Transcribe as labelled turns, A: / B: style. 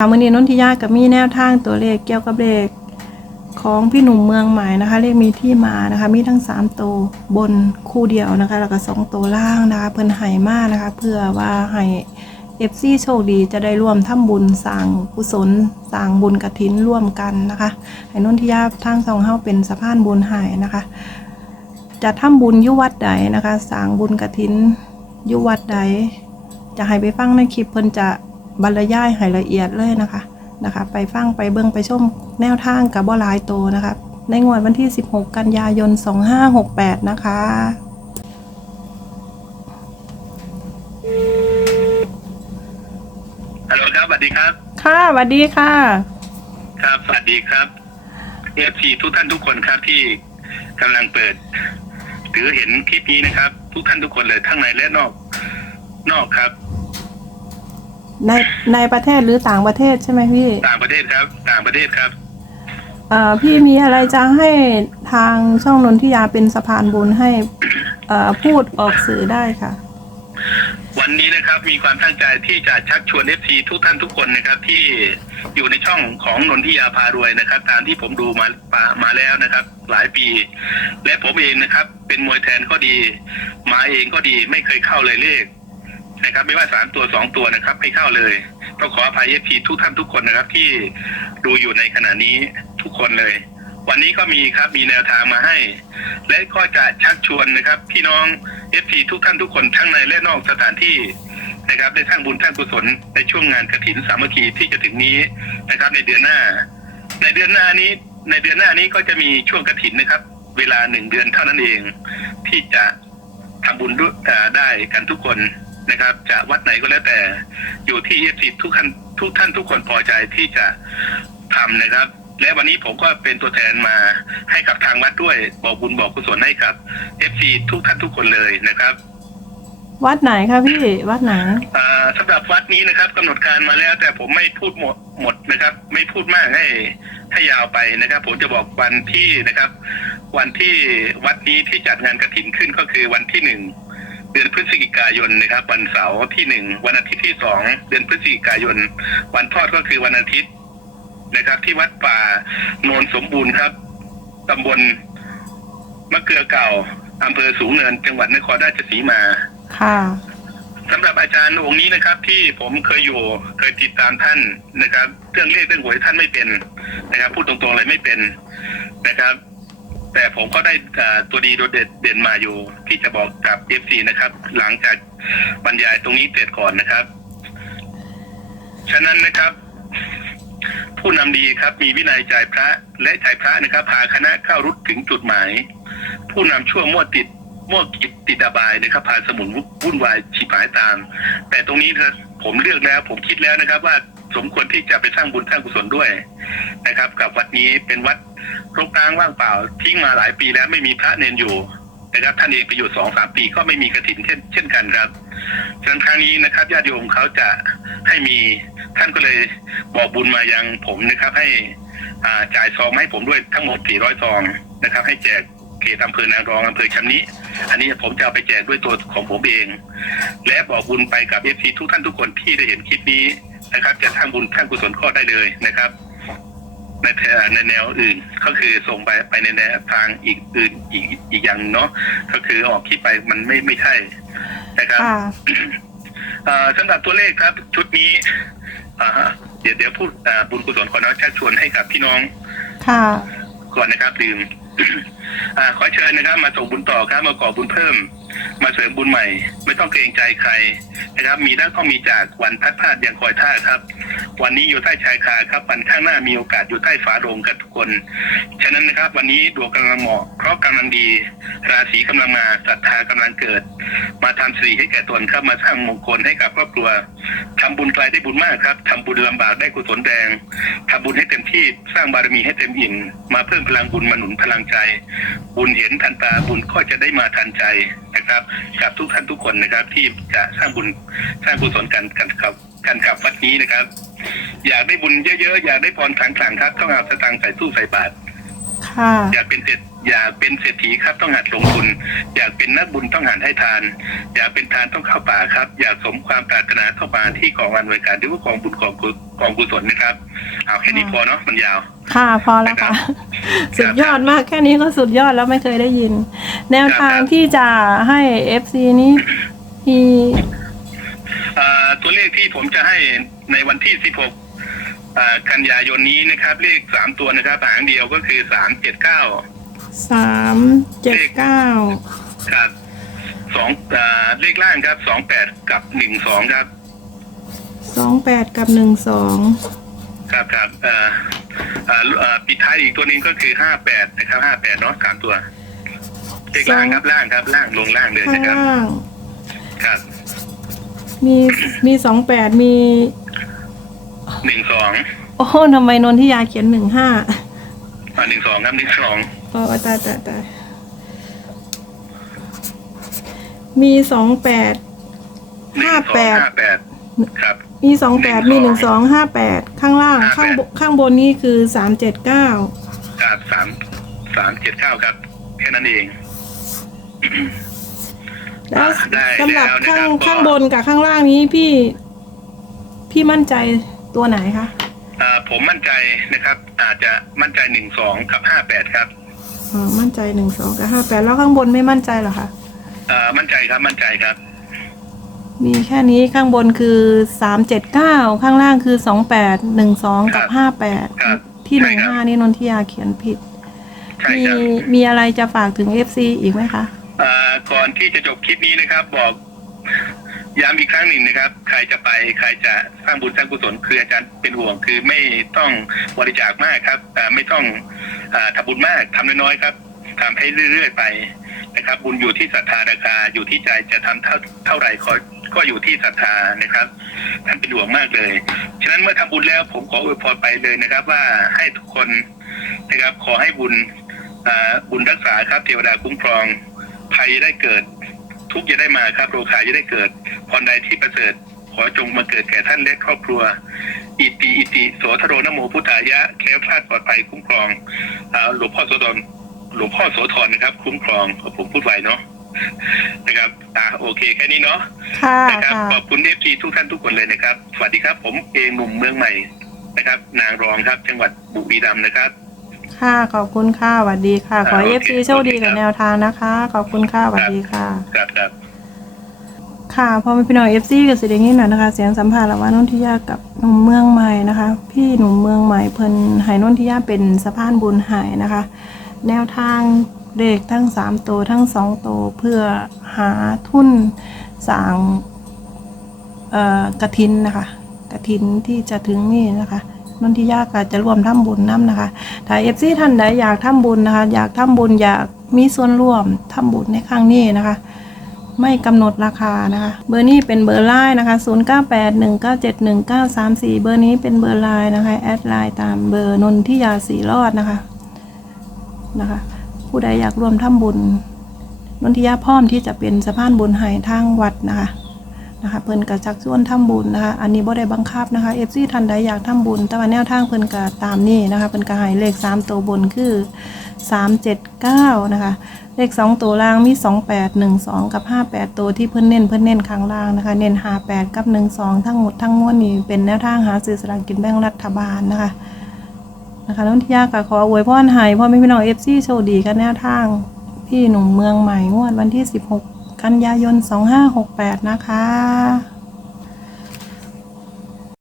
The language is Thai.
A: ค่ะมื่อนี้นนทิยากับมีแนวทางตัวเลขเกี่ยวกับเลขของพี่หนุ่มเมืองใหม่นะคะ เลขมีที่มานะคะ มีทั้ง3ตัวบนคู่เดียวนะคะ แล้วก็2ตัวล่างนะคะ เพิ่นไห้มากนะคะ เพื่อว่าให้เอฟซีโชคดีจะได้ร่วมทำบุญสร้างกุศลสร้างบุญกระถินร่วมกันนะคะให้นนทิยาทางสองเฮาเป็นสะพานบุญให้นะคะ จะทำบุญยุวัดใดนะคะสร้างบุญกระถินยุวัดใดจะให้ไปฟังในคลิปเพิ่นจะ บรรยายให้ละเอียดเลยนะคะนะคะ ไปฟังไปเบิ่งไปชมแนวทางกับบ่หลายโตนะคะในงวดวันที่ 16 กันยายน 2568 นะคะ
B: ฮัลโหลครับสวัสดีครับ
A: ค่ะสวัสดีค่ะ
B: ครับสวัสดีครับเอฟซีทุกท่านทุกคนครับที่กำลังเปิด หรือเห็นคลิปนี้นะครับ ทุกท่านทุกคนเลยทั้งในและนอก นอกครับ
A: ในในประเทศหรือต่างประเทศใช่ไหมพี่
B: ต่างประเทศครับ ต่างประเทศครับ
A: เอ่อพี่มีอะไรจะให้ทางช่องนนทิยาเป็นสะพานบุญให้เอ่อพูดออกสื่อได้ค่ะ
B: วันนี้นะครับมีความตั้งใจที่จะชักชวนเอฟซีทุกท่านทุกคนนะครับ ที่อยู่ในช่องของนนทิยาพารวยนะครับ ตามที่ผมดูมามามาแล้วนะครับ หลายปี และผมเองนะครับ เป็นมวยแทนก็ดีหมาเองก็ดีไม่เคยเข้าเลยเลข นะครับ ไม่ว่าสามตัวสองตัวนะครับไม่เข้าเลยต้องขออภัยเอฟซีทุกท่านทุกคนนะครับ ที่ดูอยู่ในขณะนี้ทุกคนเลย วันนี้ก็มีครับมีแนวทางมาให้ และก็จะชักชวนนะครับ พี่น้องเอฟซีทุกท่านทุกคนทั้งในและนอกสถานที่นะครับได้สร้างบุญสร้างกุศลในช่วงงานกระถินสามัคคีที่จะถึงนี้นะครับ ในเดือนหน้า ในเดือนหน้านี้ ในเดือนหน้านี้ก็จะมีช่วงกระถินนะครับ เวลาหนึ่งเดือนเท่านั้นเอง ที่จะทำบุญด้วยได้กันทุกคน นะครับจะวัดไหนก็แล้วแต่อยู่ที่เอฟซีทุกท่านทุกท่านทุกคนพอใจที่จะทำนะครับ และวันนี้ผมก็เป็นตัวแทนมาให้กับทางวัดด้วยบอกบุญบอกกุศลให้กับเอฟซีทุกท่านทุกคนเลยนะครับ
A: วัดไหนคะพี่วัดไหน
B: อ่าสำหรับวัดนี้นะครับกำหนดการมาแล้ว แต่ผมไม่พูดหมดหมดนะครับ ไม่พูดมากให้ให้ยาวไปนะครับ ผมจะบอกวันที่นะครับ วันที่วัดนี้ที่จัดงานกระถินขึ้นก็คือวันที่หนึ่งเดือนพฤศจิกายนนะครับ วันเสาร์ที่หนึ่งวันอาทิตย์ที่สองเดือนพฤศจิกายน วันทอดก็คือวันอาทิตย์นะครับ ที่วัดป่าโนนสมบูรณ์ครับตำบลมะเกลือเก่าอำเภอสูงเนิน จังหวัดนครราชสีมา
A: ค่ะ
B: สำหรับอาจารย์องค์นี้นะครับ ที่ผมเคยอยู่เคยติดตามท่านนะครับ เรื่องเลขเรื่องหวยท่านไม่เป็นนะครับ พูดตรงๆเลยไม่เป็นนะครับ แต่ผมก็ได้ตัวดีโดดเด่นเด่นมาอยู่ ที่จะบอกกับเอฟซีนะครับ หลังจากบรรยายตรงนี้เสร็จก่อนนะครับ ฉะนั้นนะครับ ผู้นำดีครับ มีวินัยใจพระและใจพระนะครับ พาคณะเข้ารุดถึงจุดหมาย ผู้นำชั่วมั่วติดมั่วกิจติดอบายนะครับ พาสมุนวุ่นวายฉิบหายตาม แต่ตรงนี้เถอผมเลือกแล้ว ผมคิดแล้วนะครับว่า สมควรที่จะไปสร้างบุญสร้างกุศลด้วยนะครับ กับวัดนี้เป็นวัดรกร้างว่างเปล่า ทิ้งมาหลายปีแล้วไม่มีพระเนนอยู่นะครับท่านเองไปอยู่สองสามปีก็ไม่มีกระถินเช่นเช่นกันครับฉะนั้นครั้งนี้นะครับญาติโยมเขาจะให้มีท่านก็เลยบอกบุญมายังผมนะครับ ให้จ่ายซองให้ผมด้วยทั้งหมด400ซองนะครับ ให้แจก เขตอำเภอนางรองอำเภอชำนิอันนี้ผมจะเอาไปแจกด้วยตัวของผมเอง และบอกบุญไปกับเอฟซีทุกท่านทุกคนที่ได้เห็นคลิปนี้นะครับ จะทำบุญทางกุศลข้อได้เลยนะครับในแถในแนวอื่นก็คือส่งไปไปในแนวทางอีกอื่นอีกอีกอย่างเนาะก็คือออกคลิปไปมันไม่ไม่ใช่นะครับ
A: ค่ะ
B: เอ่อสำหรับตัวเลขครับ ชุดนี้อ่าฮะเดี๋ยวเดี๋ยวพูดอ่าบุญกุศลขอน้อยชักชวนให้กับพี่น้อง
A: ค่ะ
B: ก่อนนะครับลืมอ่า ขอเชิญนะครับ มาส่งบุญต่อครับมาก่อบุญเพิ่ม มาเสริมบุญใหม่ ไม่ต้องเกรงใจใครนะครับ มีได้ต้องมีจากวันพัดพลาดยังคอยท่าครับ วันนี้อยู่ใต้ชายคาครับ วันข้างหน้ามีโอกาสอยู่ใต้ฝาโรงกันทุกคน ฉะนั้นนะครับ วันนี้ดวงกำลังเหมาะเพราะกำลังดี ราศีกำลังมาศรัทธากำลังเกิด มาทำสิริให้แก่ตนครับมาสร้างมงคลให้กับครอบครัวทำบุญไกลได้บุญมากครับทำบุญลำบากได้กุศลแดงทำบุญให้เต็มที่สร้างบารมีให้เต็มอิ่มมาเพิ่มพลังบุญมาหนุนพลังใจ บุญเห็นทันตาบุญก็จะได้มาทันใจนะครับกับทุกท่านทุกคนนะครับ ที่จะสร้างบุญสร้างกุศลกันกันกับกันกับวัดนี้นะครับ อยากได้บุญเยอะๆอยากได้พรขลังๆครับ ต้องเอาสตางค์ใส่ตู้ใส่บาตร
A: ค่ะ
B: อยากเป็นเศรษอยากเป็นเศรษฐีครับต้องหัดลงทุน อยากเป็นนักบุญต้องหันให้ทาน อยากเป็นทานต้องเข้าป่าครับ อยากสมความปรารถนาเข้ามาที่กองอำนวยการหรือว่ากองบุญกองกุกองกุศลนะครับ เอาแค่นี้พอเนาะมันยาว
A: ค่ะพอแล้วค่ะ
B: ครับ
A: สุดยอดมากแค่นี้ก็สุดยอดแล้วไม่เคยได้ยิน แนวทาง
B: ครับ
A: ที่จะให้ FC นี้มี
B: อ่าตัวเลขที่ผมจะให้ในวันที่ 16อ่ากันยายนนี้นะครับ เลขสามตัวนะครับหางเดียวก็คือสามเจ็ดเก้า
A: สามเจ็ดเก้า
B: ครับสองอ่าเลขล่างครับสองแปดกับหนึ่งสองครับ
A: สองแปดกับหนึ่งสอง
B: ครับครับเอ่อเอ่อเอ่อ ปิดท้ายอีกตัวหนึงก็คือห้าแปดนะครับห้าแปดเนาะสามตัวเลขล่างครับล่างครับ ล่างลงล่างเลย
A: ข้าง
B: นะครับ
A: ล่าง
B: ครับ
A: มีมีสองแปดมี
B: หนึ่งสอง
A: โอ้โหทำไมนนทิยาเขียนหนึ่งห้า
B: อ่าหนึ่งสองครับหนึ่งสอง
A: โอ้ตายตายตายมีสองแปด
B: หนึ่
A: ห้าง
B: สอง
A: แปด
B: ห้าแปดครับ
A: มีสองแปด
B: หนึ่
A: มี
B: ง
A: ห
B: สอง
A: นึ่งสองห้าแปดข้างล่าง
B: ห้าแปด
A: ข้างบข้างบนนี่คือสามเจ็ดเก้า
B: ครับสามสามเจ็ดเก้าครับ แค่นั้นเอง
A: แล้ว
B: ได้
A: สำหรับ
B: แล้วนะครับ
A: ข้าง
B: ก็
A: ข้างบนกับข้างล่างนี้พี่พี่มั่นใจตัวไหนคะ
B: อ่าผมมั่นใจนะครับ อาจจะมั่นใจหนึ่งสองกับห้าแปดครับ
A: อ๋อมั่นใจหนึ่งสองกับห้าแปดแล้วข้างบนไม่มั่นใจเหรอคะ
B: อ่ามั่นใจครับมั่นใจครับ
A: มีแค่นี้ข้างบนคือสามเจ็ดเก้าข้างล่างคือสองแปดหนึ่งสองกับ
B: ครับ
A: ห้าแปด
B: ครับ
A: ที่ห
B: ใช่
A: นึ่ง
B: ครับ
A: ห้านี่นนทิยาเขียนผิด
B: ใช่
A: มี
B: ครับ
A: มีอะไรจะฝากถึงเอฟซีอีกไหมคะ
B: อ่าก่อนที่จะจบคลิปนี้นะครับ บอกย้ำอีกครั้งหนึ่งนะครับ ใครจะไปใครจะสร้างบุญสร้างกุศลคืออาจารย์เป็นห่วงคือไม่ต้องบริจาคมากครับอ่าไม่ต้องอาทำบุญมากทำน้อยๆครับทำให้เรื่อยๆไปนะครับ บุญอยู่ที่ศรัทธาราคาอยู่ที่ใจจะทำเท่าเท่าไหร่ก็ ก็อยู่ที่ศรัทธานะครับท่านเป็นห่วงมากเลย ฉะนั้นเมื่อทำบุญแล้วผมขออวยพรไปเลยนะครับ ว่าให้ทุกคนนะครับ ขอให้บุญอ่าบุญรักษาครับเทวดาคุ้มครองภัยได้เกิด ทุกจะได้มาครับโรคาจะได้เกิดพรใดที่ประเสริฐขอจงมาเกิดแก่ท่านและครอบครัว อิติอิติโสทโรนโมพุทธายะแค้วคลาดปลอดภัยคุ้มครองหลวงพ่อโสธรหลวงพ่อโสธรนะครับ คุ้มครองผมพูดไวเนาะ นะครับอ่าโอเคแค่นี้เนาะ
A: ค่ะ
B: นะครับ
A: ค่ะ
B: ขอบคุณเอฟซีทุกท่านทุกคนเลยนะครับ สวัสดีครับ ผมเองหนุ่มเมืองใหม่นะครับ นางรองครับจังหวัดบุรีรัมย์นะครับ
A: ค่ะขอบคุณค่ะสวัสดีค่ะ ขอ
B: อ่า
A: เอ
B: โอ
A: ฟ
B: เค
A: ซีโชคดีกับ
B: โอเคครับ
A: แนวทางนะคะ ขอบคุณค่ะสวัสดีค่ะ
B: ครับครับ
A: ค่ะพอมาพี่น้องเอฟซีกับสิเดงนี้หน่อยนะคะ เสียงสัมภาษณ์ระหว่างนนทิยากับหนุ่มเมืองใหม่นะคะ พี่หนุ่มเมืองใหม่เพิ่นใหายนนทิยาเป็นสะพานบุญใหายนะคะ แนวทาง เลขทั้งสามตัวทั้งสองตัวเพื่อหาทุนสร้างกระถินนะคะ กระถินที่จะถึงนี่นะคะนนทิยาก็จะร่วมทำบุญน้ำนะคะถ้าเอฟซีท่านใดอยากทำบุญนะคะ อยากทำบุญอยากมีส่วนร่วมทำบุญในครั้งนี้นะคะ ไม่กำหนดราคานะคะ เบอร์นี้เป็นเบอร์ไลน์นะคะ 0981971934 เบอร์นี้เป็นเบอร์ไลน์นะคะ แอดไลน์ตามเบอร์นนทิยาสีรอดนะคะนะคะ ผู้ใดอยากร่วมทำบุญนนทิยาพร้อมที่จะเป็นสะพานบุญให้ทางวัดนะคะนะคะเพิ่นกะชักชวนทำบุญนะคะอันนี้บ่ได้บังคับนะคะ FC ท่านใดอยากทำบุญ แต่ว่าแนวทางเพิ่นกะตามนี้นะคะเพิ่นกะให้เลข 3 ตัวบนคือ 379 นะคะ เลข 2 ตัวล่างมี 28 12 กับ 58 ตัวที่เพิ่นเน้นเพิ่นเน้นข้างล่างนะคะ เน้น58 กับ 12 ทั้งหมดทั้งมวลนี้เป็นแนวทางหาซื้อสลากกินแบ่งรัฐบาลนะคะ นะคะน้องทิยาก็ขออวยพรให้พ่อแม่พี่น้องเอฟซีโชคดีกันแนวทาง พี่หนุ่มเมืองใหม่งวดวันที่ 16 กันยายน 2568 นะคะ